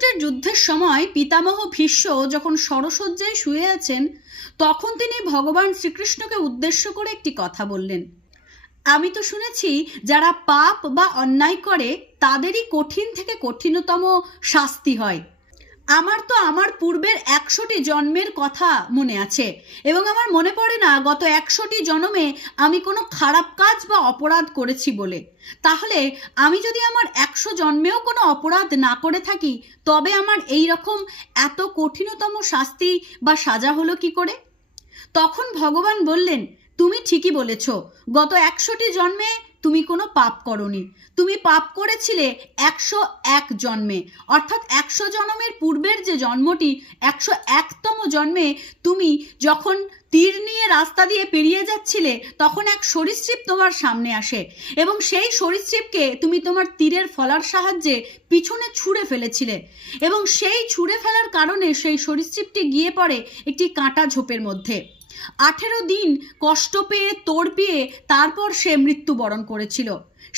কুরুক্ষেত্রের যুদ্ধের সময় পিতামহ ভীষ্ম যখন শরশয্যায় শুয়ে আছেন, তখন তিনি ভগবান শ্রীকৃষ্ণকে উদ্দেশ্য করে একটি কথা বললেন। আমি তো শুনেছি যারা পাপ বা অন্যায় করে তাদেরই কঠিন থেকে কঠিনতম শাস্তি হয়। আমার তো আমার পূর্বের 100টি জন্মের কথা মনে আছে এবং আমার মনে পড়ে না গত 100টি জন্মে আমি কোনো খারাপ কাজ বা অপরাধ করেছি বলে। তাহলে আমি যদি আমার 100 জন্মেও কোনো অপরাধ না করে থাকি, তবে আমার এই রকম এত কঠিনতম শাস্তি বা সাজা হলো কি করে? তখন ভগবান বললেন, তুমি ঠিকই বলেছ, গত 100টি জন্মে তুমি কোনো পাপ করনি। তুমি পাপ করেছিলে 101 জন্মে, অর্থাৎ 100 জন্মের পূর্বের যে জন্মটি 101তম জন্মে তুমি যখন তীর নিয়ে রাস্তা দিয়ে পেরিয়ে যাচ্ছিলে, তখন এক সরীসৃপ তোমার সামনে আসে এবং সেই সরীসৃপকে তুমি তোমার তীরের ফলার সাহায্যে পিছনে ছুঁড়ে ফেলেছিলে এবং সেই ছুঁড়ে ফেলার কারণে সেই সরীসৃপটি গিয়ে পড়ে একটি কাঁটা ঝোপের মধ্যে। 18 দিন কষ্ট পেয়ে তড়পিয়ে তারপর সে মৃত্যুবরণ করেছিল।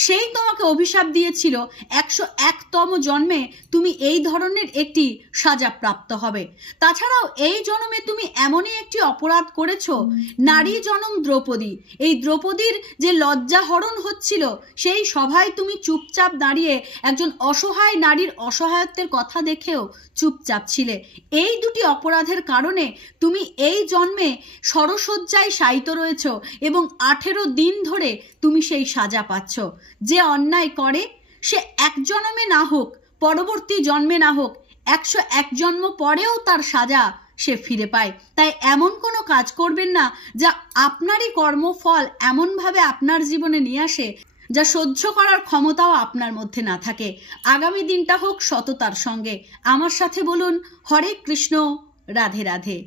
সেই তোমাকে অভিশাপ দিয়েছিল 101তম জন্মে তুমি এই ধরনের একটি সাজা প্রাপ্ত হবে। তাছাড়াও এই জন্মে তুমি এমনই একটি অপরাধ করেছো, নারী জনম দ্রৌপদী, এই দ্রৌপদীর যে লজ্জাহরণ হচ্ছিল সেই সভায় তুমি চুপচাপ দাঁড়িয়ে একজন অসহায় নারীর অসহায়ত্বের কথা দেখেও চুপচাপ ছিলে। এই দুটি অপরাধের কারণে তুমি এই জন্মে শরশয্যায় শায়িত রয়েছ এবং 18 দিন ধরে তুমি সেই সাজা পাচ্ছ। যে অন্যায় করে সে এক জন্মে না হোক, পরবর্তী জন্মে না হোক, 101 জন্ম পরেও তার সাজা সে ফিরে পায়। তাই এমন কোনো কাজ করবেন না যা আপনারই কর্মফল এমনভাবে আপনার জীবনে নিয়ে আসে যা সহ্য করার ক্ষমতাও আপনার মধ্যে না থাকে। আগামী দিনটা হোক সততার সঙ্গে। আমার সাথে বলুন, হরে কৃষ্ণ, রাধে রাধে।